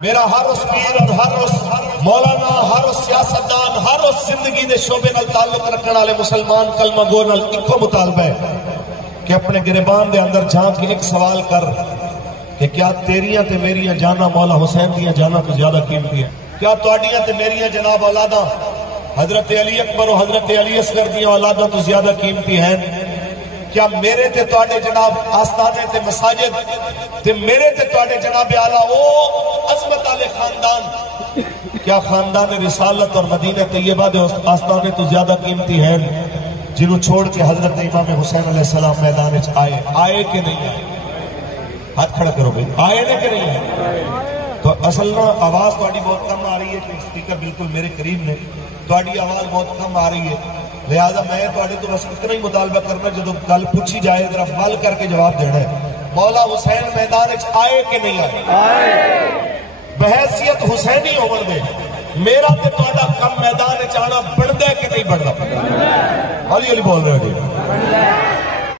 میرا ہر اس پیر اور ہر اس مولانا، ہر اس سیاستدان، ہر اس زندگی دے شعبے نال تعلق رکھنے والے مسلمان کلمہ گو نال ایکو مطالبہ ہے کہ اپنے گریبان دے اندر جھانک کے ایک سوال کر کہ کیا تیریاں تے میریاں جانا مولا حسین دیاں جانا تو زیادہ قیمتی ہے؟ کیا تواڈیاں تے میریاں جناب اولاداں حضرت علی اکبر و حضرت علی اصغر دیاں اولاداں تو زیادہ قیمتی ہیں؟ کیا میرے تے تواڈے جناب آستانے تے مساجد تے میرے تے تواڈے جناب اعلیٰ او عظمت والے خاندان، کیا خاندان رسالت اور مدینہ طیبہ دے آستانے تو زیادہ قیمتی ہیں جنہوں چھوڑ کے حضرت امام حسین علیہ السلام میدان وچ آئے کہ نہیں آئے؟ ہاتھ کھڑا کرو بھائی، آئے نے کہ نہیں آئے؟ تو اصل نا آواز تواڈی بہت کم آ رہی ہے کہ سپیکر بالکل میرے قریب نے، تواڈی آواز بہت کم آ رہی ہے، لہذا میں تواڈے تو بس اتنا ہی مطالبہ کرنا جدو گل پوچھی جائے ذرا مل کر کے جواب دینا ہے۔ مولا حسین میدان وچ آئے کہ نہیں آئے؟ بحیثیت حسینی عمر دے میرا تے تواڈا کم میدان وچ آنا بندا ہے کہ نہیں بندا؟ علی علی بول رہے ہو جی۔